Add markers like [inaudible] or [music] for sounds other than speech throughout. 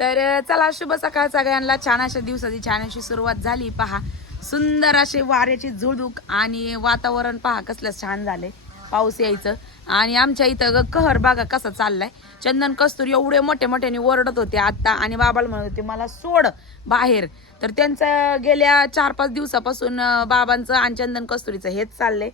तर चला शुभ सकाळ सगळ्यांना. छान अशा दिवसाची छान अशी सुरुवात झाली. पहा सुंदर असे वाऱ्याची झुळूक आणि वातावरण पहा कसलं छान झाले पाऊस यायचं. आणि आमच्या इथं कहर बागा कसा चाललाय. चंदन कस्तूर एवढे मोठे मोठ्याने ओरडत होते आत्ता आणि बाबाला म्हणत होते मला सोड बाहेर. तर त्यांचं गेल्या चार पाच दिवसापासून बाबांचं आणि चंदन कस्तुरीचं हेच चाललंय.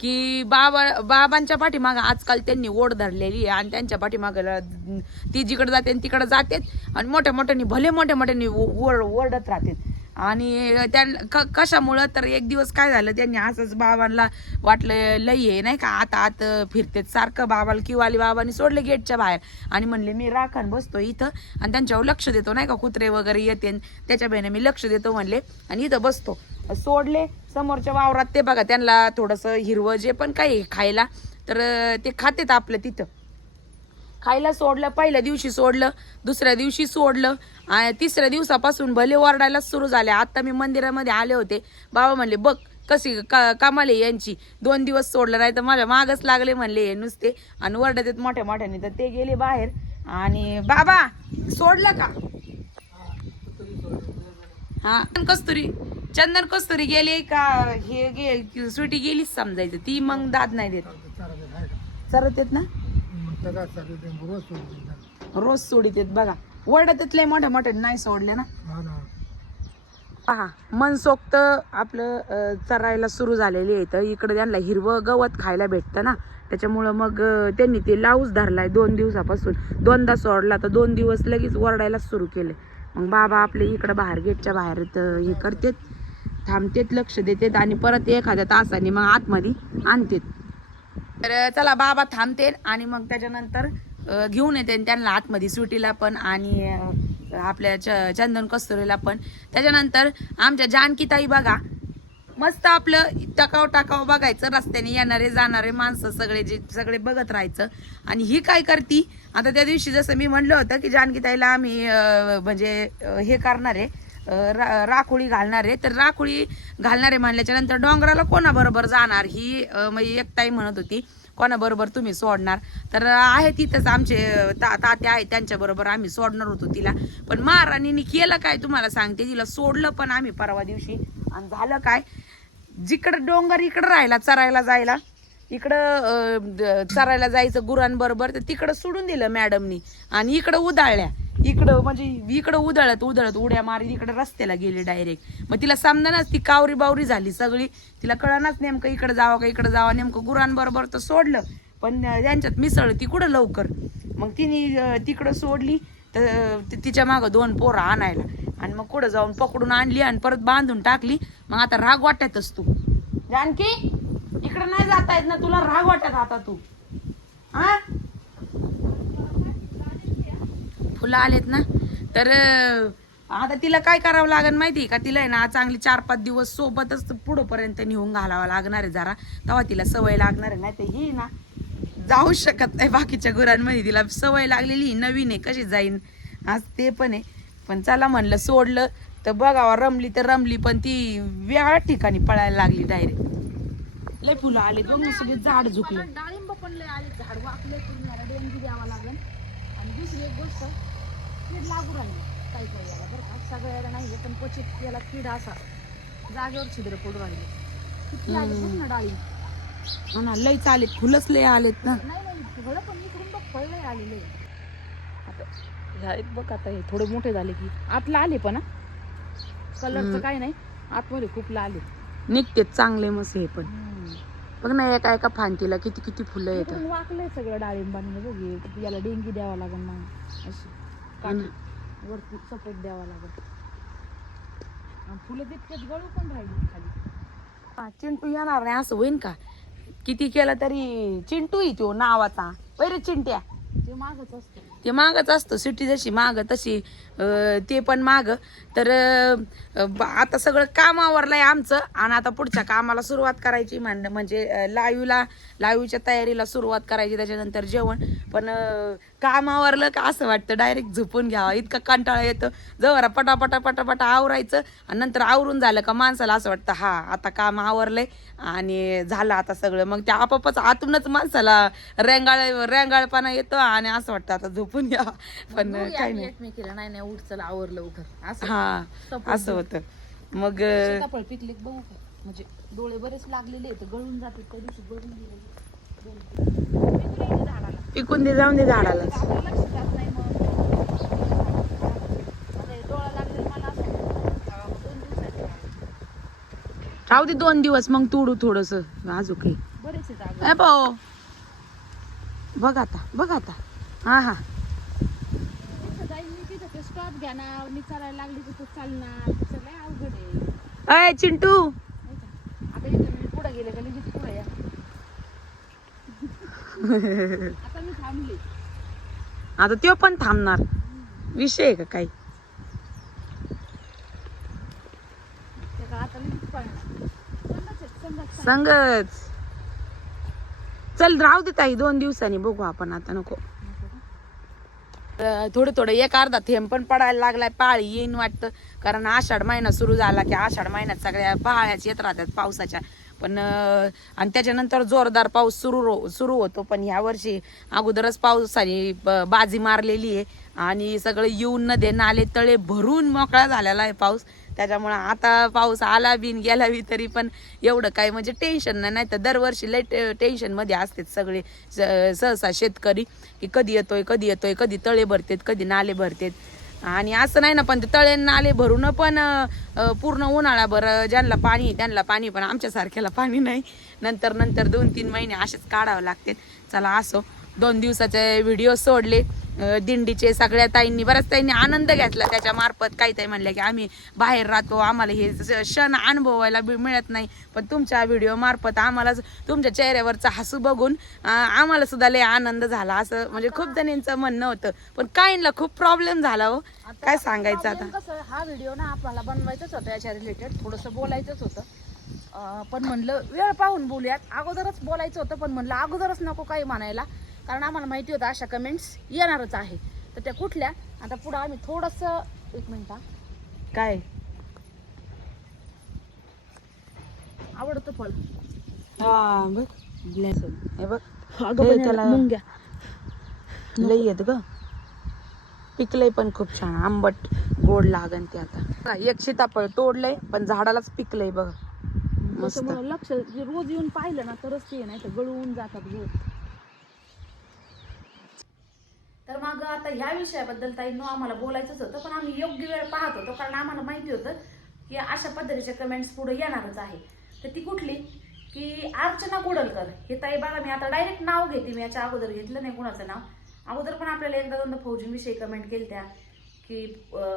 की बाबा बाबांच्या पाठीमागं आजकाल त्यांनी ओढ धरलेली आहे आणि त्यांच्या पाठीमागं ती जिकडे जाते आणि तिकडे जाते आणि मोठ्या मोठ्याने भले मोठ्या मोठ्याने ओढ ओरडत राहतात आणि त्या क- कशामुळं तर एक दिवस काय झालं त्यांनी असंच बाबांना वाटलं लई आहे नाही का आता आत फिरतेत सारखं बाबाला किवाली बाबांनी सोडले गेटच्या बाहेर. आणि म्हणले मी राखण बसतो इथं आणि त्यांच्यावर लक्ष देतो नाही का कुत्रे वगैरे येते आणि त्याच्या बहिणी मी लक्ष देतो म्हणले. आणि इथं बसतो. सोडले समोरच्या वावरात. ते बघा त्यांना थोडंसं हिरवं जे पण काही खायला तर ते खातेत आपलं तिथं. खायला सोडलं पहिल्या दिवशी सोडलं दुसऱ्या दिवशी सोडलं आणि तिसऱ्या दिवसापासून भले ओरडायला सुरू झाले. आत्ता मी मंदिरामध्ये आले होते. बाबा म्हणले बघ कशी का कामाले यांची. दोन दिवस सोडलं नाही तर माझ्या मागच लागले म्हणले हे नुसते. आणि ओरडत येत मोठ्या मोठ्याने. तर ते गेले बाहेर. आणि बाबा सोडलं का? हा कस्तुरी. चंदन कस्तुरी गेले का? हे गे सुटी गेलीच समजायचं. ती मग दाद नाही देत. चरत येत ना? रोज सोडित येत. बघा ओरडत लय मोठ्या मोठ्या नाही सोडले ना? पहा मनसोक्त आपलं चरायला सुरू झालेली आहे. तर इकडे त्यांना हिरवं गवत खायला भेटतं ना? त्याच्यामुळं मग त्यांनी ते लावूच धरलाय दोन दिवसापासून. दोनदा सोडला तर दोन दिवस लगेच ओरडायला सुरू केले मग बाबा आपले इकडं बाहेर गेटच्या बाहेर तर हे करतेत. थांबतेत लक्ष देतात आणि परत एखाद्या तासाने मग आतमध्ये आणतेत. तर चला बाबा थांबते आणि मग त्याच्यानंतर घेऊन येते त्यांना आतमध्ये सुटीला पण आणि आपल्या च चंदन कस्तुरीला पण. त्याच्यानंतर आमच्या जानकीताई बघा मस्त आपलं टाकाव टाकाव बघायचं रस्त्याने येणारे जाणारे माणसं सगळे जे सगळे बघत राहायचं. आणि ही काय करती आता त्या दिवशी जसं मी म्हणलं होतं की जानकीताईला आम्ही म्हणजे हे करणार आहे. रा- राखोळी घालणार आहे. तर राखोळी घालणारे म्हणल्याच्या नंतर डोंगराला कोणाबरोबर जाणार ही अं, म्हणजे म्हणत होती कोणाबरोबर तुम्ही सोडणार? तर आहे तिथंच आमचे ता तात्या आहे त्यांच्याबरोबर आम्ही सोडणार होतो तिला. पण महाराणीने केलं काय तुम्हाला सांगते तिला सोडलं पण आम्ही परवा दिवशी. आणि झालं काय? जिकडं डोंगर इकडं राहिला चरायला जायला इकडं द- चरायला जायचं गुरांबरोबर तर तिकडं सोडून दिलं मॅडमनी. आणि इकडं उधाळल्या. इकडं म्हणजे इकडं उधळत उधळत उड्या मारीत इकडं रस्त्याला गेली डायरेक्ट मग तिला समजानाच ती कावरी बावरी झाली सगळी. तिला कळनाच नेमकं इकडं जावं का इकडं जावं नेमकं गुरांबरोबर तर सोडलं. पण यांच्यात मिसळ ती कुठं लवकर? मग तिने तिकडं सोडली तर तिच्या मागं दोन पोरं आणायला. आणि मग कुठं जाऊन पकडून आणली आणि परत बांधून टाकली. मग आता राग वाटतच तू. जानकी इकडं नाही जाता येत ना तुला राग वाटत आता तू. हा? फुलं आलेत ना तर आता तिला काय करावं लागेल माहिती का? तिला आहे ना चांगली चार पाच दिवस सोबतच पुढंपर्यंत नेऊन घालावं लागणार आहे जरा. तेव्हा तिला सवय लागणार आहे नाही तर ही ना जाऊ शकत नाही बाकीच्या गुरांमध्ये. तिला सवय लागलेली नवीन आहे कशी जाईन? आज ते पण आहे. पण चला म्हणलं सोडलं तर बघावा रमली तर रमली पण ती वेगळ्या ठिकाणी पळायला लागली डायरेक्ट लय फुलं आले बघ ना सगळे झाड झुकले. डाळिंब पण लय आले झाड वाकले पूर्ण द्यावा लागेल आणि दुसरी एक गोष्ट कीड लागू राहिली. काही काही याला बरं का सगळ्याला नाही पण क्वचित याला कीड असा जागेवर छिद्र पडू राहिले. किती आले बघ ना डाळिंब हा ना लय चालेत फुलंच लय आलेत ना. नाही नाही फळं पण इकडून बघ फळ लय आलेले. आता ह्या बघ आता हे थोडे मोठे झाले की आतला आले पण हा. कलरचं काय नाही आतमध्ये खूप लाल आहे निघतेत चांगले मस्त हे पण. बघ ना एका एका फांतीला किती किती फुलं येतात इकडून वाकलंय सगळं डाळिंबाने बघ हे. याला डेंगी द्यावा लागेल ना अशी. वरती सपोर्ट द्यावा आणि फुलं तितकेच गळू पण राहिली खाली. हा, चिंटू येणार नाही असं होईन का? किती केलं तरी चिंटू ही तो नावाचा. वैरे चिंट्या. ते मागच असतं. ते मागच असतं सिटी जशी माग तशी ते पण माग. तर ब- आता सगळं काम आवरलंय आमचं आणि आता पुढच्या कामाला सुरुवात करायची म्हण म्हणजे लायूला लायूच्या तयारीला सुरुवात करायची त्याच्यानंतर जेवण. पण काम आवरलं का असं वाटतं डायरेक्ट झोपून घ्यावा. इतका कंटाळा येतं. जवळ पटापटा पटापटा आवरायचं आणि नंतर आवरून झालं का माणसाला असं वाटतं हा आता काम आवरलंय आणि झालं आता सगळं. मग ते आपापच आतूनच माणसाला रेंगाळ रेंगाळपणा येतो आणि असं वाटतं आता झोप झोपून या. पण काय नाही. एकमेकीला नाही नाही उठ चला आवर लवकर. असं. हा असं. होतं. मग सीताफळ पिकले बघू का म्हणजे डोळे बरेच लागलेले आहेत गळून जातात त्या दिवशी गळून झाडाला पिकून दे जाऊन दे झाडाला. जात राहू दे दोन दिवस मग तोडू थोडस. ए भाऊ. बघ आता बघ आता. हा हा. मी चालायला लागली तू चालणार. तिचं लय अवघड आहे. अय चिंटू. नाही का? आता इथं मी पुढे गेले का लगेच पुढे या. [laughs] आता मी थांबली. आता तो पण थांबणार. विषय आहे का काही? ते का आता लगेच पळणार संघच आहेत, संघच, संघच. संगच चल राहू दे ताई दोन दिवसांनी बघू आपण आता नको. थोडं थोडं एक अर्धा थेंब पण पडायला लागलाय. पाळी येईन वाटतं. कारण आषाढ महिना सुरू झाला की आषाढ महिन्यात सगळ्या पहाळ्याच येत राहतात पावसाच्या. पण आणि त्याच्यानंतर जोरदार पाऊस सुरू सुरू होतो. पण ह्या वर्षी अगोदरच पावसाने ब- बाजी मारलेली आहे. आणि सगळं येऊन नदे नाले तळे भरून मोकळा झालेला आहे पाऊस. त्याच्यामुळं आता पाऊस आला बिन गेला बी तरी पण एवढं काय म्हणजे टेन्शन नाही. नाही तर दरवर्षी लय टेन्शनमध्ये असतात सगळे. स- सहसा शेतकरी की कधी येतोय कधी येतोय कधी तळे भरतेत कधी नाले भरतेत. आणि असं नाही ना पण ते तळे नाले भरून पण पूर्ण उन्हाळाभर ज्यांना पाणी त्यांना पाणी पण आमच्यासारख्याला पाणी नाही. नंतर नंतर दोन तीन महिने असेच काढावं लागते. चला असो दोन दिवसाचे व्हिडिओ सोडले. दिंडीचे सगळ्या ताईंनी बऱ्याच ताईंनी आनंद घेतला. त्याच्या मार्फत काही ताई म्हणल्या की आम्ही बाहेर राहतो आम्हाला हे क्षण अनुभवायला मिळत नाही. पण तुमच्या व्हिडिओ मार्फत आम्हाला तुमच्या चेहऱ्यावरचं हसू बघून आम्हाला सुद्धा लय आनंद झाला. असं म्हणजे खूप जणींचं म्हणणं होतं. पण काहींना खूप प्रॉब्लेम झाला हो. काय सांगायचं आता? हा व्हिडिओ ना आपल्याला बनवायचाच होता याच्या रिलेटेड थोडंसं बोलायचंच होतं. पण म्हणलं वेळ पाहून बोलूयात. अगोदरच बोलायचं होतं पण म्हणलं अगोदरच नको काही म्हणायला. कारण आम्हाला माहिती होतं अशा कमेंट्स येणारच आहे. तर त्या कुठल्या? आता पुढं आम्ही थोडंसं एक मिनिट. काय? आवडतं फळ. हा बघ. बघ. अगं पण त्याला- याला मुंग्या. लई येत ग. पिकलंय पण खूप छान. आंबट गोड लागन ते आता. एक सीताफळ तोडलंय पण झाडालाच पिकलंय बघ. मस्त. लक्ष रोज येऊन पाहिलं ना तरच ते नाही तर गळून जातात तर मग आता ह्या विषयाबद्दल ताईंनो आम्हाला बोलायचंच होतं पण आम्ही योग्य वेळ पाहत होतो कारण आम्हाला माहिती होतं की अशा पद्धतीचे कमेंट्स पुढे येणारच आहे. तर ती कुठली? की अर्चना कुडलकर. हे ताई बघा मी आता डायरेक्ट नाव घेते मी याच्या अगोदर घेतलं नाही कुणाचं नाव. अगोदर पण आपल्याला एकदा दोनदा फौजींविषयी कमेंट केली त्या की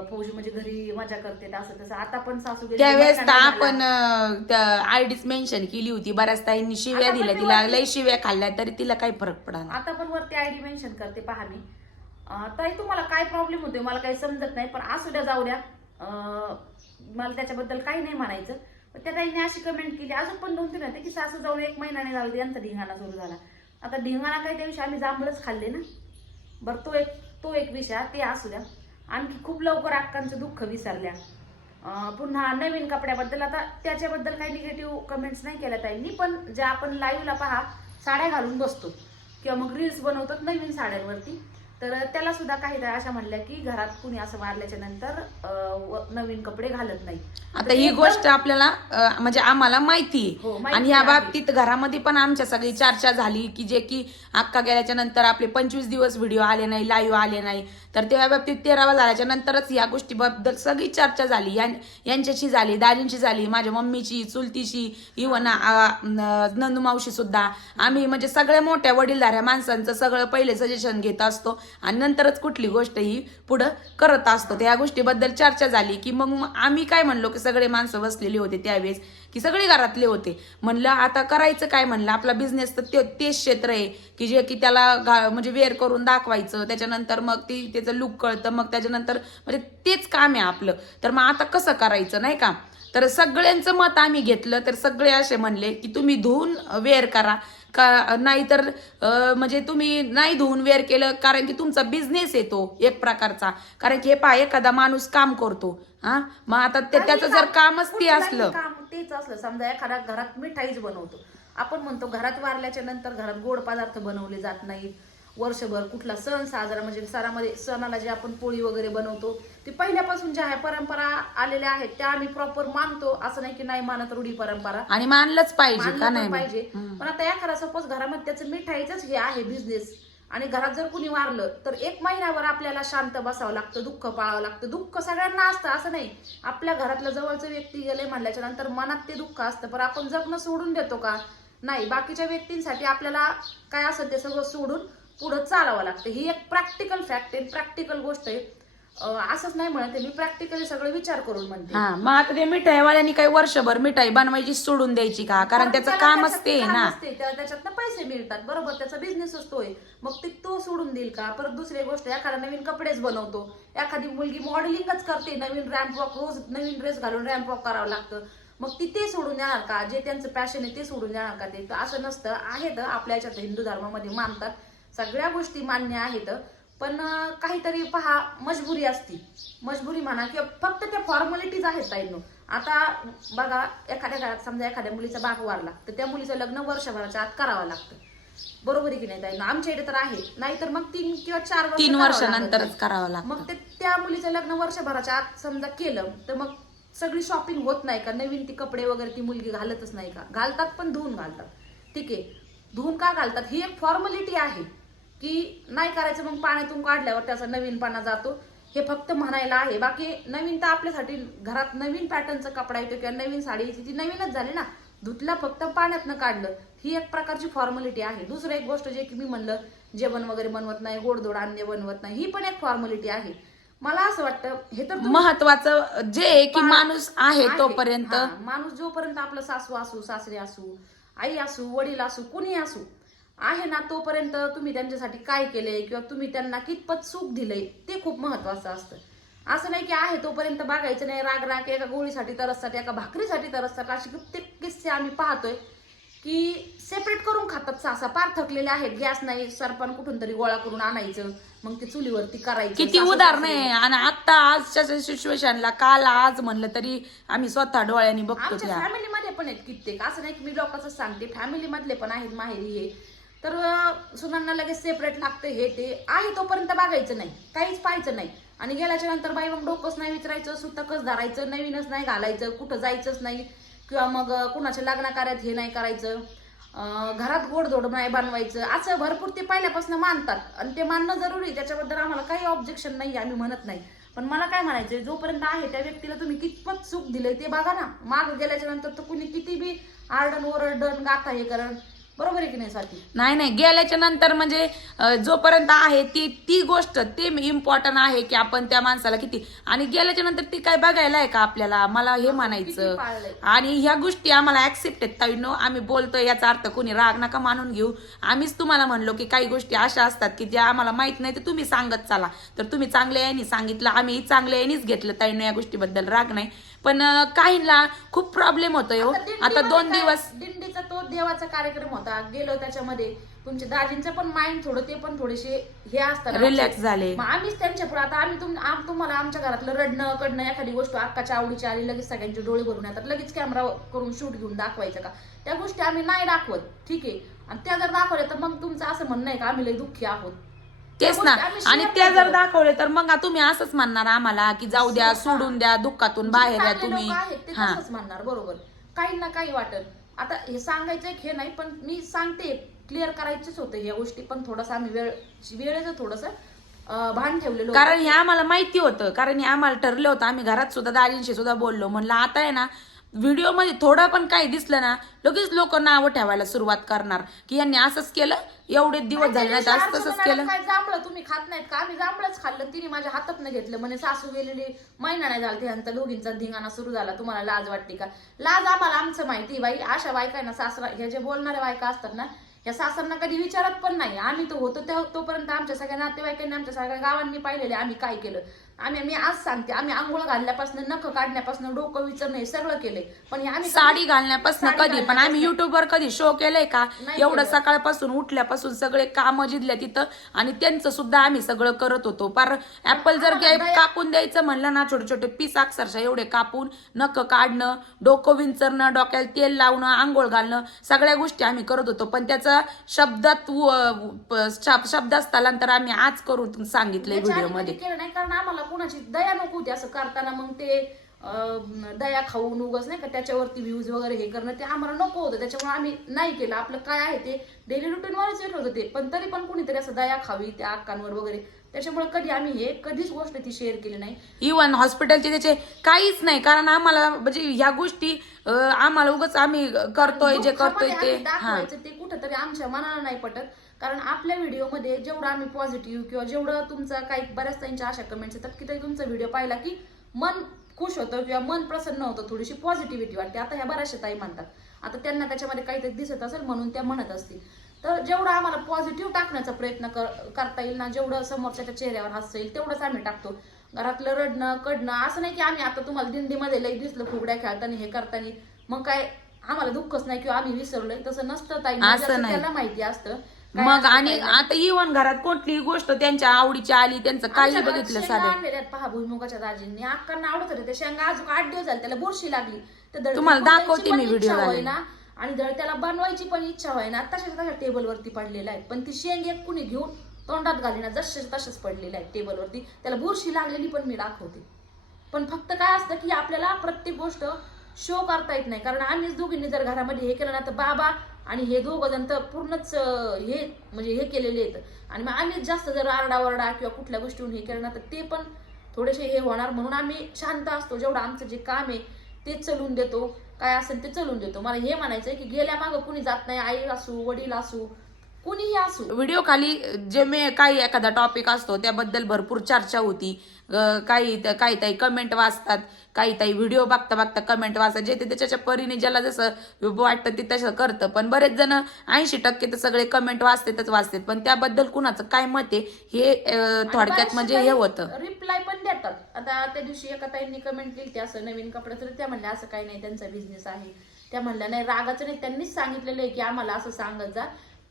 फौजी म्हणजे घरी मजा करते असं तसं. आता पण सासू त्यावेळेस आपण झाला. आयडीच मेन्शन केली होती. बऱ्याच ताईंनी शिव्या दिल्या तिला लई शिव्या खाल्ल्या तरी तिला काही फरक पडा आता पण वरती आयडी मेन्शन करते पहा मी. ताई तुम्हाला काय प्रॉब्लेम होतोय? मला काही समजत नाही पण असू द्या जाऊ द्या. मला त्याच्याबद्दल काही नाही म्हणायचं. पण त्या ताईने अशी कमेंट केली. अजून पण दोन तीन होते की सासू जाऊन एक महिन्याने झाला यांचा ढिंगाणा सुरू झाला. आता ढिंगाणा काही त्या दिवशी आम्ही जांभळच खाल्ले ना. बरं तो एक तो एक विषय ते असू द्या. आणखी खूप लवकर अक्कांचं दुःख विसरल्या. पुन्हा नवीन कपड्याबद्दल आता त्याच्याबद्दल काही निगेटिव्ह कमेंट्स नाही केल्या ताईंनी पण ज्या आपण लाईव्हला पहा साड्या घालून बसतो. किंवा मग रील्स बनवतात नवीन साड्यांवरती. तर त्याला सुद्धा काही अशा म्हणल्या की घरात कुणी असं वारल्याच्या नंतर नवीन कपडे घालत नाही. आता ही गोष्ट आपल्याला म्हणजे आम्हाला माहिती हो, आणि आहे. बाबतीत घरामध्ये पण आमच्या सगळी चर्चा झाली की जे की अक्का गेल्याच्यानंतर आपले पंचवीस दिवस व्हिडिओ आले नाही लाईव्ह आले नाही. तर त्या बाबतीत तेरावा झाल्याच्या नंतरच या गोष्टीबद्दल सगळी चर्चा झाली. यां- यांच्याशी झाली दाजींची झाली माझ्या मम्मीची चुलतीशी इवन नंदूमावशी सुद्धा. आम्ही म्हणजे सगळ्या मोठ्या वडीलधाऱ्या माणसांचं सगळं पहिले सजेशन घेत असतो आणि नंतरच कुठली गोष्ट ही पुढं करत असतो. त्या गोष्टीबद्दल चर्चा झाली की मग आम्ही काय म्हणलो की सगळे माणसं बसलेली होते त्यावेळेस. की सगळे घरातले होते. म्हणलं आता करायचं काय म्हणलं? आपला बिझनेस तर ते- तेच क्षेत्र आहे. की जे की त्याला म्हणजे वेअर करून दाखवायचं. त्याच्यानंतर मग ती त्याचं लुक कळतं. मग त्याच्यानंतर म्हणजे तेच काम आहे आपलं. तर मग आता कसं करायचं नाही का? तर सगळ्यांचं मत आम्ही घेतलं. तर सगळे असे म्हणले की तुम्ही धुवून वेअर करा. का नाहीतर म्हणजे तुम्ही नाही धुवून वेअर केलं कारण की तुमचा बिझनेस येतो एक प्रकारचा. कारण की हे पहा एखादा माणूस काम करतो. हा? मग आता त्याचं जर कामच ते असलं. तेच असलं समजा एखाद्या घरात मिठाईच बनवतो. आपण म्हणतो घरात वारल्याच्या नंतर घरात गोड पदार्थ बनवले जात नाहीत. वर्षभर कुठला सण साजरा म्हणजे सणामध्ये सणाला जे आपण पोळी वगैरे बनवतो ते पहिल्यापासून ज्या आहे परंपरा आलेल्या आहेत त्या आम्ही प्रॉपर मानतो. असं नाही की नाही मानत रूढी परंपरा. आणि मानलंच पाहिजे पाहिजे. पण आता एखादा सपोज घरामध्ये त्याचं मिठाईच हे आहे बिझनेस आणि घरात जर कुणी वारलं तर एक महिन्यावर आपल्याला शांत बसावं लागतं दुःख पाळावं लागतं. दुःख सगळ्यांना असतं असं नाही. आपल्या घरातलं जवळचं व्यक्ती गेले म्हणल्याच्या नंतर मनात ते दुःख असतं पण आपण जगणं सोडून देतो का? नाही बाकीच्या व्यक्तींसाठी आपल्याला काय असेल ते सगळं सोडून पुढं चालावं लागतं. ही एक प्रॅक्टिकल फॅक्ट आहे प्रॅक्टिकल गोष्ट आहे. असंच नाही म्हणत आहे, मी प्रॅक्टिकली सगळं विचार करून म्हणते. हा मग आता ते मिठाईवाल्यांनी काही वर्षभर मिठाई बनवायची सोडून द्यायची का? कारण त्याचं त्याला कामच त्याच्यात ते आहे ना. त्याच्यातनं पैसे मिळतात. बरोबर त्याचा बिझनेस असतोय मग ते तो सोडून देईल का? परत दुसरी गोष्ट एखादा नवीन कपडेच बनवतो. एखादी मुलगी मॉडेलिंगच करते. नवीन रॅम्प वॉक रोज नवीन ड्रेस घालून रॅम्प वॉक करावं लागतं. मग ती ते सोडून देणार का? जे त्यांचं पॅशन आहे ते सोडून देणार का ते? तर असं नसतं. आहेत आपल्या याच्यात हिंदू धर्मामध्ये मानतात. सगळ्या गोष्टी मान्य आहेत. पण काहीतरी पहा मजबुरी असती. मजबुरी म्हणा किंवा फक्त त्या फॉर्मॅलिटीज आहेत ताईंनो. आता बघा एखाद्या घरात समजा एखाद्या मुलीचा बाप वारला तर त्या मुलीचं लग्न वर्षभराच्या आत करावं लागतं. बरोबर आहे की नाही ताईंनो? आमच्या इथे तर आहे. नाहीतर मग तीन किंवा चार वर्ष तीन वर्षानंतरच. करावं लागतं. मग ते त्या मुलीचं लग्न वर्षभराच्या आत समजा केलं तर मग सगळी शॉपिंग होत नाही का? नवीन ती कपडे वगैरे ती मुलगी घालतच नाही का? घालतात पण धुवून घालतात. ठीक आहे. धुवून का घालतात? ही एक फॉर्मॅलिटी आहे. की नाही करायचं मग पाण्यातून काढल्यावर त्याचा नवीनपणा जातो. हे फक्त म्हणायला आहे. बाकी नवीन तर आपल्यासाठी घरात नवीन पॅटर्नचा कपडा येतो किंवा नवीन साडी येते ती नवीनच झाली ना. धुतल्या फक्त पाण्यातनं काढलं. ही एक प्रकारची फॉर्मॅलिटी आहे. दुसरं एक गोष्ट जे की मी म्हणलं जेवण वगैरे बनवत नाही गोडधोड अन्य बनवत नाही ही पण एक फॉर्मॅलिटी आहे. मला असं वाटतं हे तर महत्वाचं जे की माणूस आहे. तोपर्यंत. माणूस जोपर्यंत आपलं सासू असू सासरे असू आई असू वडील असू कुणी असू आहे ना तोपर्यंत तुम्ही त्यांच्यासाठी काय केलंय किंवा तुम्ही त्यांना कितपत सुख दिलंय ते खूप महत्वाचं असतं. असं नाही की आहे तोपर्यंत बघायचं नाही राग राग एका गोळीसाठी तरसतात एका भाकरीसाठी तरसतात असे कित्येक किस्से आम्ही पाहतोय की सेपरेट करून खातात सासा पार थकलेले आहेत गॅस नाही सरपण कुठून तरी गोळा करून आणायचं मग ते चुलीवरती करायचं किती उदाहरण आहे. आणि आता आजच्या सिच्युएशनला काल आज म्हणलं तरी आम्ही स्वतः डोळ्यांनी बघतो आमच्या फॅमिलीमध्ये पण आहेत कित्येक. असं नाही की मी लोकांचं सांगते फॅमिली मधले पण आहेत माहेरी हे तर सुनांना लगेच सेपरेट लागतं हे ते. आहे तोपर्यंत बघायचं नाही. काहीच पाहायचं नाही. आणि गेल्याच्यानंतर बाई मग डोकंच नाही विचारायचं सुतकच धरायचं नवीनच नाही घालायचं कुठं जायचंच नाही. किंवा मग कुणाच्या लग्नाकार्यात हे नाही करायचं. घरात गोडधोड नाही बनवायचं. असं भरपूर ते पहिल्यापासून मानतात. आणि ते मानणं जरुरी आहे. त्याच्याबद्दल आम्हाला काही ऑब्जेक्शन नाही आम्ही म्हणत नाही. पण मला काय म्हणायचंय? जोपर्यंत आहे त्या व्यक्तीला तुम्ही कितपत सुख दिलंय ते बघा ना. माग गेल्याच्यानंतर तर कुणी किती बी आरडन ओरडन गाथा हे करण बरोबर आहे की नाही स्वाती नाही नाही. गेल्याच्यानंतर म्हणजे अं, जोपर्यंत आहे ती ती गोष्ट ते इम्पॉर्टंट आहे की आपण त्या माणसाला किती आणि गेल्याच्यानंतर ती काय बघायला आहे का आपल्याला? मला हे म्हणायचं. पाळलंय. आणि ह्या गोष्टी आम्हाला ऍक्सेप्ट आहेत ताईनो आम्ही बोलतोय याचा अर्थ कोणी राग नका मानून घेऊ. आम्हीच तुम्हाला म्हणलो की काही गोष्टी अशा असतात की ज्या आम्हाला माहीत नाही तर तुम्ही सांगत चाला. तर तुम्ही चांगल्या याने सांगितलं आम्ही चांगल्या यानेच घेतलं ताईनो या गोष्टीबद्दल राग नाही. पण काहींना खूप प्रॉब्लेम होतोय हो. आता दोन दिवस दिंडीचा तो देवाचा कार्यक्रम होता. गेलो त्याच्यामध्ये. तुमच्या दाजींचं पण माइंड थोडं ते पण थोडेसे हे असतात. रिलॅक्स झाले. मग आम्हीच त्यांच्या पुढे आता आम्ही तुम आम- तुम्हाला आमच्या घरातलं रडणं कडणं एखादी गोष्ट अक्काच्या आवडीची आली लगेच सगळ्यांचे डोळे भरून येतात. लगेच कॅमेरा करून शूट घेऊन दाखवायचं का? त्या गोष्टी आम्ही नाही दाखवत. ठीक आहे. आणि त्या जर दाखवल्या तर मग तुमचं असं म्हणणं आहे का? आम्ही लय दुःखी आहोत. तेच ना. आणि नाही जर. दाखवले तर मग तुम्ही असंच म्हणणार आम्हाला की जाऊ द्या. सोडून द्या दुःखातून बाहेर या तुम्ही. ते हा. म्हणणार बरोबर. काही ना काही वाटत आता हे सांगायचं हे नाही पण मी सांगते क्लिअर करायचेच होते या गोष्टी पण थोडंसं आम्ही वेळ वेळेचं थोडस भान ठेवलेलं. कारण हे आम्हाला माहिती होतं. कारण हे आम्हाला ठरलं होतं. आम्ही घरात सुद्धा दाजींशी सुद्धा बोललो. म्हणलं आता आहे ना व्हिडिओमध्ये थोडं पण काही दिसलं ना लगेच लोक नावं ठेवायला सुरुवात करणार. की यांनी असंच केलं एवढे दिवस झाले नाही तसंच केलं. काय जांभळं तुम्ही खात नाहीत का? आम्ही जांभळच खाल्लं तिने माझ्या हातात घेतलं. म्हणे सासू गेलेली महिना नाही झाला त्यांचा दोघींचा धिंगाणा सुरू झाला. तुम्हाला लाज वाटते का? लाज आम्हाला आमचं माहिती बाई. अशा बायका आहे ना सासरा ह्या जे बोलणाऱ्या बायका असतात ना या सासऱ्यांना कधी विचारत पण नाही. आम्ही तो होतो त्या तोपर्यंत आमच्या सगळ्या नातेवाईकांनी आमच्या सगळ्या गावांनी पाहिलेले आम्ही काय केलं. आम्ही मी आज सांगते आम्ही आंघोळ घालण्यापासून नख काढण्यापासून डोकं विचारणं हे सगळं केलंय पण आम्ही साडी घालण्यापासून कधी? पण आम्ही युट्यूबवर कधी शो केलंय का? एवढं केलं. सकाळपासून उठल्यापासून सगळे काम जिथल्या तिथं आणि त्यांचं सुद्धा आम्ही सगळं करत होतो. पर ऍपल जर कापून द्यायचं म्हणलं ना छोटे छोटे पीस अक्षरशः एवढे कापून नख काढणं डोकं विंचरणं डोक्याला तेल लावणं आंघोळ घालणं सगळ्या गोष्टी आम्ही करत होतो. पण त्याचा शब्दात व- प- शब- शब्दात स्थलांतर आम्ही आज करून सांगितलंय व्हिडिओमध्ये कुणाची दया नको होती असं करताना मग ते दया खाऊन उगच नाही का त्याच्यावरती व्ह्यूज वगैरे हे करणं ते आम्हाला नको होतं. त्याच्यामुळे आम्ही नाही केलं. आपलं काय आहे ते डेली रुटीनवरच येत होतं ते. पण तरी पण कुणीतरी असं दया खावी त्या अक्कांवर वगैरे. त्याच्यामुळे कधी आम्ही हे कधीच गोष्ट ती शेअर केली नाही. इवन हॉस्पिटलचे त्याचे काहीच नाही. कारण आम्हाला म्हणजे ह्या गोष्टी अं, आम्हाला उगाच आम्ही करतोय जे करतोय ते. हा. दाखवायचं ते कुठंतरी आमच्या मनाला नाही पटत. कारण आपल्या व्हिडिओमध्ये जेवढं आम्ही पॉझिटिव्ह किंवा जेवढं तुमचा काही बऱ्याच त्यांच्या अशा कमेंट्स येतात की ताई तुमचा व्हिडिओ पाहिला की मन खुश होतं किंवा मन प्रसन्न होतं थोडीशी पॉझिटिव्हिटी वाटते. आता ह्या बऱ्याचशा ताई म्हणतात. आता त्यांना त्याच्यामध्ये काहीतरी दिसत असेल म्हणून त्या म्हणत असतील. तर जेवढं आम्हाला पॉझिटिव्ह टाकण्याचा प्रयत्न कर- करता येईल ना जेवढं समोरच्याच्या चेहऱ्यावर हास्य येईल तेवढंच आम्ही टाकतो. घरातलं रडणं कडणं असं नाही की आम्ही आता तुम्हाला दिंडीमध्ये लई दिसलं फुगड्या खेळताना हे करताना. मग काय आम्हाला दुःखच नाही किंवा आम्ही विसरलोय तसं नसतं ताई. नाही. त्याला माहिती असतं. मग आणि. आता इवन घरात कोणतीही गोष्ट त्यांच्या आवडीची आली त्यांचं काही आमच्या घरात बघितलं शेंगा साधं. आणलेल्या आहेत पहा भुईमुगाच्या दाजींनी. अक्कांना आवडत होते ते शेंगा. अजून आठ दिवस झाले त्याला बुरशी लागली. तर दळते. तुम्हाला दाखवते पण मी व्हिडिओ इच्छा घालून. होईना. आणि दळ त्याला बनवायची पण इच्छा होईना. तशाच तशा टेबलवरती पडलेल्या आहेत. पण ती शेंग एक कुणी घेऊन तोंडात घालीना. जसे तसेच पडलेल्या आहेत टेबलवरती. त्याला बुरशी लागलेली पण मी दाखवते. पण फक्त काय असतं की आपल्याला प्रत्येक गोष्ट शो करता येत नाही. कारण आम्हीच दोघींनी जर घरामध्ये हे केलं ना तर बाबा आणि हे दोघं जण तर पूर्णच हे म्हणजे हे केलेले आहेत. आणि मग आम्ही जास्त जर आरडाओरडा किंवा कुठल्या गोष्टीहून हे केलं ना तर ते पण थोडेसे हे होणार. म्हणून आम्ही शांत असतो. जेवढं आमचं जे काम आहे ते चलून देतो. काय असेल ते चलून देतो. मला हे म्हणायचं आहे की गेल्या मागं कुणी जात नाही आई असू वडील असू कुणीही असू. व्हिडिओ खाली जे मे काही एखादा टॉपिक असतो त्याबद्दल भरपूर चर्चा होती. काही काही काही कमेंट वाचतात काही काही व्हिडिओ बघता बघता कमेंट वाचतात. जे ते त्याच्या परीने ज्याला जसं वाटतं ते तसं करतं. पण बरेच जण ऐंशी टक्के तर सगळे कमेंट वाचतातच वाचतात. पण त्याबद्दल कुणाचं काय मत आहे हे थोडक्यात म्हणजे हे होतं. रिप्लाय पण देतात. आता त्या दिवशी एका ताईंनी कमेंट केली असं नवीन कपड्याचं तर त्या म्हणल्या असं काही नाही त्यांचा बिझनेस आहे. त्या म्हणल्या नाही रागाचं नाही. त्यांनीच सांगितलेलं आहे की आम्हाला असं सांगत जा.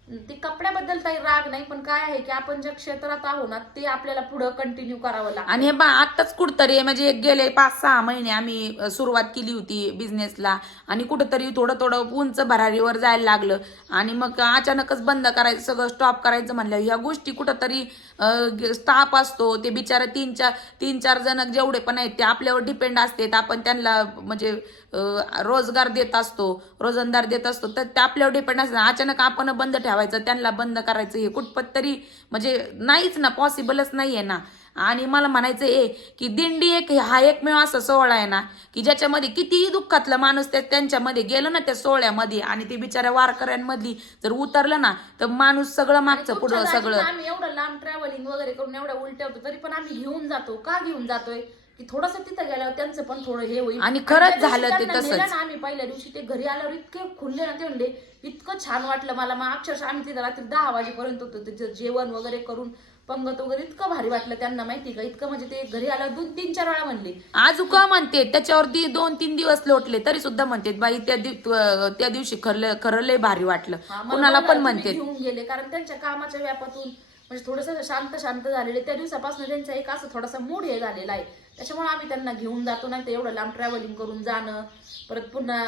ते कपड्याबद्दल काही राग नाही पण काय आहे की आपण ज्या क्षेत्रात आहो ना ते आपल्याला पुढे कंटिन्यू करावं लागतं. आणि हे बा आत्ताच कुठतरी म्हणजे गेले पाच सहा महिने आम्ही सुरुवात केली होती बिझनेसला आणि कुठंतरी थोडं थोडं उंच भरारीवर जायला लागलं. आणि मग अचानकच बंद करायचं सगळं स्टॉप करायचं म्हणलं ह्या गोष्टी कुठंतरी स्टाफ असतो ते बिचारा तीन चार तीन चार जण जेवढे पण आहेत ते आपल्यावर डिपेंड असतात. आपण त्यांना म्हणजे रोजगार देत असतो रोजंदार देत असतो तर ते आपल्यावर डिपेंड असतं. अचानक आपण बंद ठेवायचं त्यांना बंद करायचं हे कुठपत तरी म्हणजे नाहीच ना पॉसिबलच नाहीये ना. आणि मला म्हणायचं आहे की दिंडी एक हा एकमेव असा सोहळा आहे ना की ज्याच्यामध्ये कितीही दुःखातला माणूस त्या त्यांच्यामध्ये गेलं ना त्या सोहळ्यामध्ये आणि ते बिचाऱ्या वारकऱ्यांमधली जर उतरलं ना तर माणूस सगळं मागचं पुढं सगळं. आम्ही एवढं लांब ट्रॅव्हलिंग वगैरे करून एवढ्या उलट्या होतो तरी पण आम्ही घेऊन जातो. का घेऊन जातोय? की थोडस तिथं गेल्यावर त्यांचं पण थोडं हे होईल. आणि खरंच दिवशी झालं ते त्यांना तसंच. ना आम्ही पहिल्या दिवशी. ते घरी आल्यावर इतके खुलले ना ते म्हणले इतकं छान वाटलं मला. मग अक्षरशः आम्ही तिथं रात्री दहा वाजेपर्यंत होतो. तिथं जेवण वगैरे करून पंगत वगैरे इतकं भारी वाटलं त्यांना माहिती का? इतकं म्हणजे ते घरी आल्यावर दोन तीन चार वेळा म्हणले. आजू का म्हणते. त्याच्यावरती दोन तीन दिवस लोटले. तरी सुद्धा म्हणते बाई त्या दिव- त्या दिवशी खरं खरं लय भारी वाटलं. हा, मला कुणाला पण म्हणते. घेऊन गेले. कारण त्यांच्या कामाच्या व्यापातून म्हणजे थोडस शांत शांत झालेले. त्या दिवसापासून त्यांचा एक असं थोडासा मूड हे झालेला आहे. त्याच्यामुळे आम्ही त्यांना घेऊन जातो नाही तर एवढं लांब ट्रॅव्हलिंग करून जाणं परत पुन्हा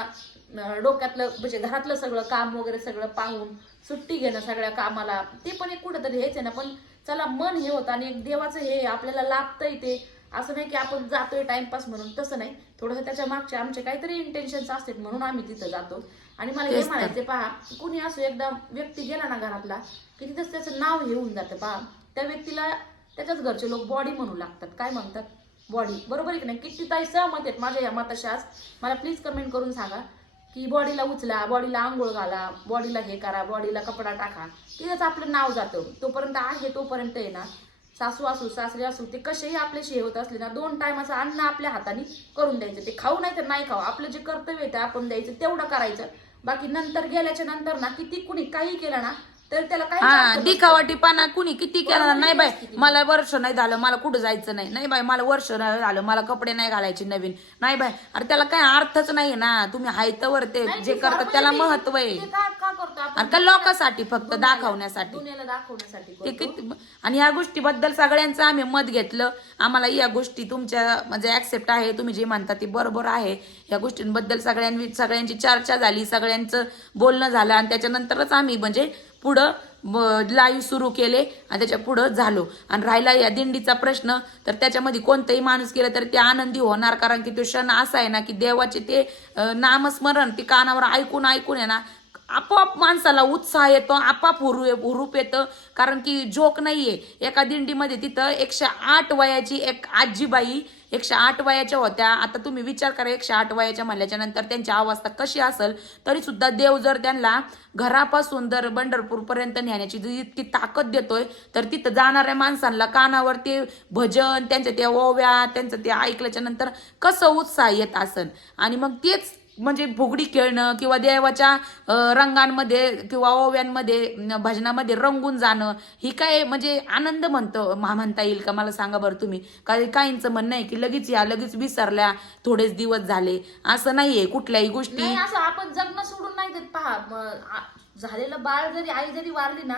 डोक्यातलं म्हणजे घरातलं सगळं काम वगैरे सगळं पाहून सुट्टी घेणं सगळ्या कामाला. ते पण एक कुठंतरी हेच आहे ना पण चला मन हे होतं आणि एक देवाचं हे आपल्याला लाभतंय ते. असं नाही की आपण जातोय टाइमपास म्हणून तसं नाही. थोडंसं त्याच्या मागचे आमचे काहीतरी इंटेन्शन असतात म्हणून आम्ही तिथं जातो. आणि मला हे. म्हणायचे पहा कुणी असो एकदा व्यक्ती गेला ना घरातला की तिथंच त्याचं नाव हे होऊन जातं पहा. त्या व्यक्तीला त्याच्याच घरचे लोक बॉडी म्हणू लागतात. काय म्हणतात? बॉडी बरोबर आहे की नाही? किती ताई सहमत आहेत माझ्या या मताशी आज? मला प्लीज कमेंट करून सांगा की बॉडीला उचला बॉडीला आंघोळ घाला बॉडीला हे करा बॉडीला कपडा टाका. तिथंच आपलं नाव जातं. तोपर्यंत आहे तोपर्यंत आहे ना. सासू असू सासरे असू ते कसेही आपल्याशी हे होत असले ना दोन टायमाचं अन्न आपल्या हाताने करून द्यायचं. ते खाऊ नाही तर नाही खाऊ आपलं जे कर्तव्य आहे ते आपण द्यायचं तेवढं करायचं. बाकी नंतर गेल्याच्यानंतर ना किती कुणी काही केलं ना तर त्याला काही हा दिखावाटीपणा कुणी किती केला? नाही बाय मला वर्ष नाही झालं मला कुठं जायचं नाही. नाही बाय मला वर्ष नाही झालं मला कपडे नाही घालायचे नवीन. नाही बाय अरे त्याला काय अर्थच नाही ना. तुम्ही हायतवर ते जे करतात त्याला महत्त्व आहे. ते का का करतो आपण? आणि का लोकांसाठी फक्त दाखवण्यासाठी. दुनियाला दाखवण्यासाठी ते करतो. किती आणि ह्या गोष्टीबद्दल सगळ्यांचं आम्ही मत घेतलं. आम्हाला या गोष्टी तुमच्या म्हणजे ऍक्सेप्ट आहे. तुम्ही जे म्हणता ते बरोबर आहे. या गोष्टींबद्दल सगळ्यांनी सगळ्यांची चर्चा झाली सगळ्यांचं बोलणं झालं आणि त्याच्यानंतरच आम्ही म्हणजे पुढं लाईव्ह सुरू केले आणि त्याच्या पुढं झालो. आणि राहिला या दिंडीचा प्रश्न तर त्याच्यामध्ये कोणतंही माणूस केलं तर ते आनंदी होणार कारण की तो क्षण असा आहे ना की देवाचे ते नामस्मरण ते कानावर ऐकून ऐकून आहे ना आपोआप माणसाला उत्साह येतो आपाप हुरू हुरूप येतं. कारण की जोक नाहीये. एका दिंडीमध्ये तिथं एकशे आठ वयाची एक आजीबाई एकशे आठ वयाच्या होत्या. आता तुम्ही विचार करा एकशे आठ वयाच्या म्हणल्याच्या नंतर त्यांची अवस्था कशी असेल? तरी सुद्धा देव जर त्यांना घरापासून जर पंढरपूरपर्यंत नेण्याची इतकी ताकद देतोय तर तिथं जाणाऱ्या माणसांना कानावरती भजन त्यांच्या त्या ओव्या त्यांचं ते ऐकल्याच्या नंतर कसं उत्साह येत असेल? आणि मग तेच म्हणजे फुगडी खेळणं किंवा देवाच्या रंगांमध्ये किंवा ओव्यांमध्ये भजनामध्ये रंगून जाणं ही काय म्हणजे आनंद म्हणतो म्हणता येईल का? मला सांगा बरं तुम्ही. काही काहींचं म्हणणं आहे की लगेच या लगेच विसरल्या थोडेच दिवस झाले. असं नाहीये कुठल्याही गोष्टी. असं आपण जगणं सोडून नाही देत. पहा झालेलं बाळ जरी आई जरी वारली ना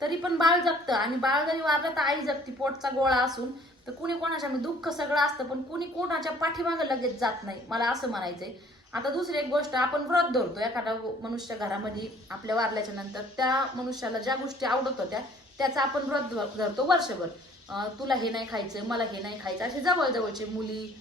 तरी पण बाळ जगतं आणि बाळ जरी वारलं तर आई जगती पोटचा गोळा असून. तर कुणी कोणाच्या दुःख सगळं असतं पण कुणी कोणाच्या पाठीमागे लगेच जात नाही. मला असं म्हणायचंय. आता दुसरी एक गोष्ट आपण व्रत धरतो एखादा मनुष्य घरामध्ये आपल्या वारल्याच्या नंतर त्या मनुष्याला ज्या गोष्टी आवडत होत्या त्याचा आपण व्रत धर- धरतो वर्षभर. तुला हे नाही खायचं मला हे नाही खायचं असे जवळजवळचे मुली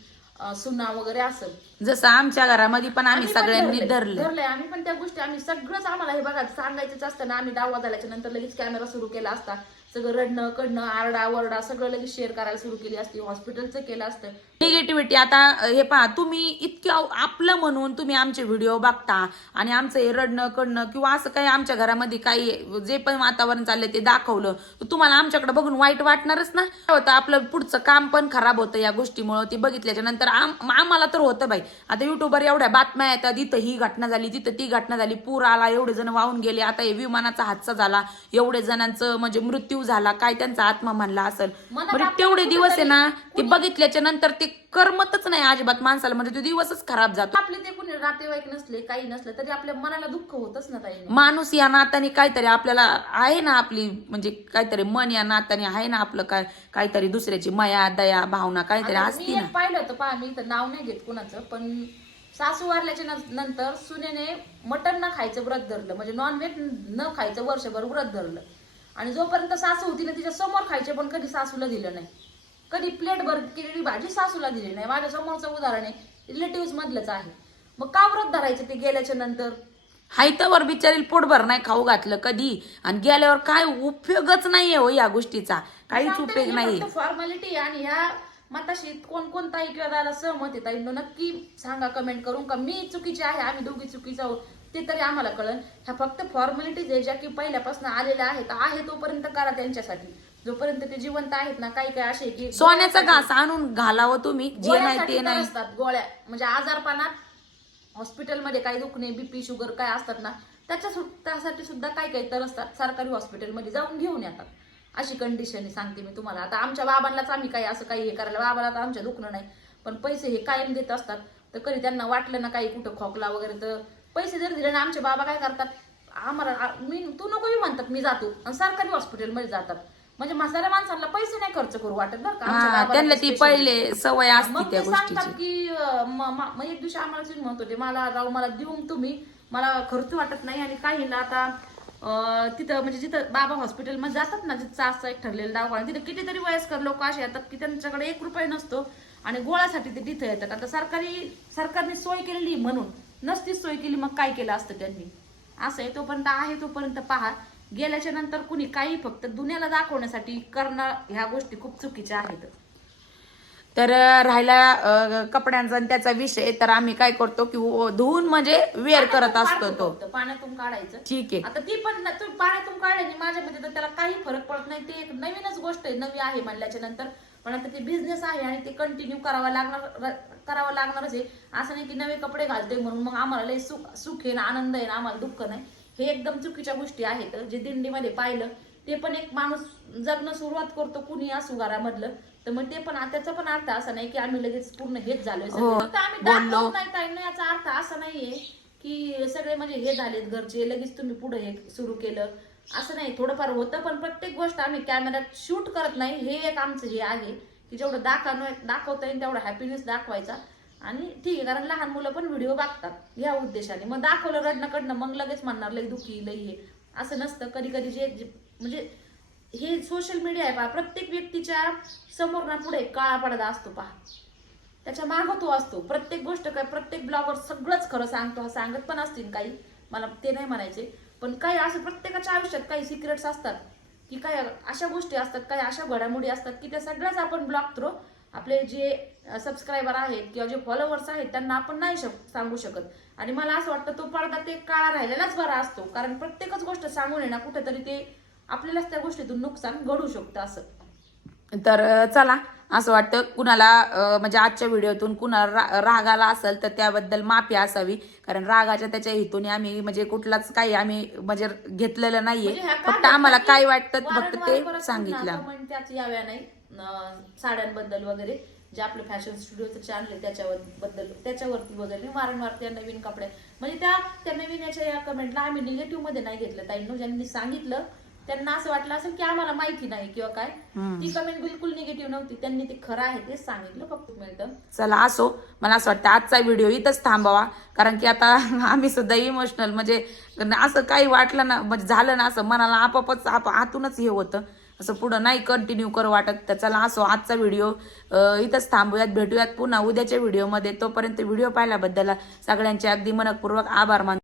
सुना वगैरे असं. जसं आमच्या घरामध्ये पण आम्ही आम्ही पण सगळ्यांनी धरलंय. धरलं. धरलंय आम्ही पण त्या गोष्टी आम्ही सगळंच आम्हाला हे बघा सांगायचंच असतं ना आम्ही डावा झाल्याच्यानंतर लगेच कॅमेरा सुरू केला असता. सगळं रडणं कडणं आरडा वरडा सगळं लगेच शेअर करायला सुरू केली असती हॉस्पिटलचं केलं असतं. निगेटिव्हिटी आता हे पहा तुम्ही इतकं आपलं म्हणून तुम्ही आमचे व्हिडिओ बघता आणि आमचं हे रडणं कडणं किंवा असं काही आमच्या घरामध्ये काही जे पण वातावरण चाललंय ते दाखवलं तर तुम्हाला आमच्याकडे बघून वाईट वाटणारच ना? काय होतं आपलं पुढचं काम पण खराब होतं या गोष्टीमुळं ते बघितल्याच्या नंतर आम- आम्हाला तर होतं बाई. आता युट्यूबवर एवढ्या बातम्या येतात इथं ही घटना झाली तिथं ती घटना झाली पूर आला एवढे जण वाहून गेले आता हे विमानाचा हादसा झाला एवढे जणांचं म्हणजे मृत्यू झाला काय त्यांचा आत्मा म्हणला असेल. म्हणजे तेवढे दिवस आहे ना ते बघितल्याच्या नंतर ते करमतच नाही अजिबात माणसाला म्हणजे तो दिवसच खराब जातो. आपले ते कुणी नातेवाईक नसले काही नसले तरी आपल्या मनाला दुःख होतच ना ताई. माणूस या नात्याने काहीतरी आपल्याला आहे ना आपली म्हणजे काहीतरी मन या नात्याने आहे ना आपलं काय काहीतरी दुसऱ्याची मया दया भावना काहीतरी असती ना. पाहिलं होतं पहा मी तर नाव नाही घेत कुणाचं पण सासू वारल्याच्या नंतर सुनेने मटण न खायचं व्रत धरलं. म्हणजे नॉनव्हेज न खायचं वर्षभर व्रत धरलं. आणि जोपर्यंत सासू होती ना तिच्या समोर खायचे पण कधी सासूला दिलं नाही. कधी प्लेट भर केलेली भाजी सासूला दिली नाही. माझ्या समोरचं उदाहरण आहे रिलेटिव्ह मधलंच आहे. मग का व्रत धरायचं ते गेल्याच्यानंतर? हायतावर बिचारी पोटभर नाही खाऊ घातलं कधी. आणि गेल्यावर काय उपयोगच नाहीये हो या गोष्टीचा. काहीच उपयोग नाही. फॉर्मॅलिटी आणि ह्या मताशी कोण कोण ताई किंवा दादा सहमत आहे ताईंनो नक्की सांगा कमेंट करून का मी चुकीची आहे आम्ही दोघी चुकीचं आहोत ते तरी आम्हाला कळन. ह्या फक्त फॉर्मॅलिटीज आहे ज्या की पहिल्यापासून आलेल्या आहेत आहे तोपर्यंत करा त्यांच्यासाठी. जोपर्यंत ते जिवंत आहेत ना काही काही असे की सोन्याचा घास आणून घालावं तुम्ही जे नाही ते नाही. असतात गोळ्या. म्हणजे आजारपणात हॉस्पिटलमध्ये काही दुखणे बीपी शुगर काय असतात ना त्याच्या त्यासाठी सुद्धा काही काही तर असतात. सरकारी हॉस्पिटलमध्ये जाऊन घेऊन येतात. अशी कंडिशन आहे सांगते मी तुम्हाला. आता आमच्या बाबांनाच आम्ही काही असं काही हे करायला बाबाला तर आमच्या दुखणं नाही. पण पैसे हे कायम देत असतात. तर कधी त्यांना वाटलं ना काही कुठं खोकला वगैरे तर पैसे जर दिले ना आमचे बाबा काय करतात? आम्हाला मी तू नको मी म्हणतात मी जातो. आणि सरकारी हॉस्पिटलमध्ये जातात. म्हणजे म्हाताऱ्या माणसांना पैसे नाही खर्च करू वाटत बरं का? त्यांना ती. पहिले सवय असते मग ते सांगतात की एक दिवशी आम्हाला म्हणत होते मला राव मला देऊन तुम्ही मला खर्च वाटत नाही आणि काहीला आता अं, तिथं म्हणजे जिथं बाबा हॉस्पिटलमध्ये जातात ना जिथं असं एक ठरलेलं दवाखाना तिथं कितीतरी वयस्कर लोक असे येतात की त्यांच्याकडे एक रुपये नसतो आणि गोळ्यासाठी ते तिथं येतात. आता सरकारी सरकारने सोय केलेली म्हणून. नसतीच सोय केली मग काय केलं असतं त्यांनी? असं आहे तोपर्यंत आहे तोपर्यंत पहा. गेल्याच्यानंतर कुणी काही फक्त दुनियाला दाखवण्यासाठी करणं ह्या गोष्टी खूप चुकीच्या आहेत. तर राहिला कपड्यांचा आणि त्याचा विषय. तर आम्ही काय करतो की धुवून म्हणजे वेअर करत असतो तो. पाण्यातून काढायचं. ठीक आहे. आता ती पण तुम्ही पाण्यातून काढल्याने माझ्या मते तर त्याला काही फरक पडत नाही. ते एक नवीनच गोष्ट आहे नवी आहे म्हणल्याच्या नंतर. पण आता ते बिझनेस आहे आणि ते कंटिन्यू करावा लागणार करावं लागणारच आहे. असं नाही की नवे कपडे घालते म्हणून मग आम्हाला लय सुख सुख आहे ना आनंद आहे ना आम्हाला दुःख नाही. हे एकदम चुकीच्या गोष्टी आहेत. जे दिंडीमध्ये पाहिलं ते पण एक माणूस जगणं सुरुवात करतो कुणी असू घरामधलं. तर मग ते पण त्याचा पण अर्थ असा नाही की आम्ही लगेच पूर्ण हेच झालोय सगळे. हो, फक्त आम्ही. दाखवत नाही ताईंना याचा अर्थ असा नाहीये की सगळे म्हणजे हे झालेत घरचे लगेच तुम्ही पुढे हे सुरू केलं. असं नाही थोडंफार होतं पण प्रत्येक गोष्ट आम्ही कॅमेऱ्यात शूट करत नाही. हे एक आमचं हे आहे की जेवढं दाखवणं दाखवता येईल तेवढा हॅपीनेस दाखवायचा. आणि ठीक आहे कारण लहान मुलं पण व्हिडिओ बघतात या उद्देशाने. मग दाखवलं रडणं कडनं मग लगेच म्हणणार लई दुखी लई हे. असं नसतं. कधी कधी जे जे- म्हणजे हे सोशल मीडिया आहे पहा प्रत्येक व्यक्तीच्या समोर ना पुढे काळा पडदा असतो पहा. त्याच्या मागं तो असतो. प्रत्येक गोष्ट काय प्रत्येक ब्लॉगर सगळंच खरं सांगतो हा सांगत पण असतील काही. मला ते नाही म्हणायचे. पण काही असं प्रत्येकाच्या आयुष्यात काही सिक्रेट्स असतात की काय अशा गोष्टी असतात काही अशा घडामोडी असतात की त्या सगळ्याच आपण ब्लॉग थ्रू आपले जे सबस्क्रायबर आहेत किंवा जे फॉलोअर्स आहेत त्यांना आपण नाही शक सांगू शकत. आणि मला असं वाटतं तो पडदा ते काळा राहिलेलाच बरा असतो. कारण प्रत्येकच गोष्ट सांगून आहे ना कुठेतरी ते आपल्यालाच त्या गोष्टीतून नुकसान घडू शकतं असं. तर चला असं वाटतं कुणाला म्हणजे आजच्या व्हिडिओतून कुणाला रा- राग आला असेल तर त्याबद्दल माफी असावी. कारण रागाच्या त्याच्या हेतून आम्ही म्हणजे कुठलाच काही आम्ही म्हणजे घेतलेलं नाहीये. म्हणजे फक्त आम्हाला काय वाटतं फक्त ते सांगितलं. त्याच याव्या नाही. साड्यांबद्दल वगैरे जे आपलं फॅशन स्टुडिओचं चॅनल आहे त्याच्यावर बद्दल त्याच्यावरती वगैरे वारंवार त्या नवीन कपड्या म्हणजे त्या त्या नवीन याच्या या कमेंटला आम्ही निगेटिव्हमध्ये नाही घेतलं. ताईंनो ज्यांनी सांगितलं त्यांना असं वाटलं असेल की आम्हाला माहिती नाही किंवा काय. ती कमेंट बिलकुल निगेटिव्ह नव्हती. त्यांनी ते खरं आहे तेच सांगितलं फक्त मिळतं. चला असो. मला असं वाटतं आजचा व्हिडिओ इथंच थांबावा. कारण की आता [laughs] आम्ही सुद्धा इमोशनल म्हणजे असं काही वाटलं ना म्हणजे झालं ना असं मनाला आपापच आप आतूनच हे होतं. असं पुढं नाही कंटिन्यू करू वाटत. तर चला असो. आजचा व्हिडिओ इथंच थांबूयात. भेटूयात पुन्हा उद्याच्या व्हिडिओमध्ये तोपर्यंत व्हिडिओ पाहिल्याबद्दल सगळ्यांचे अगदी मनपूर्वक आभार मान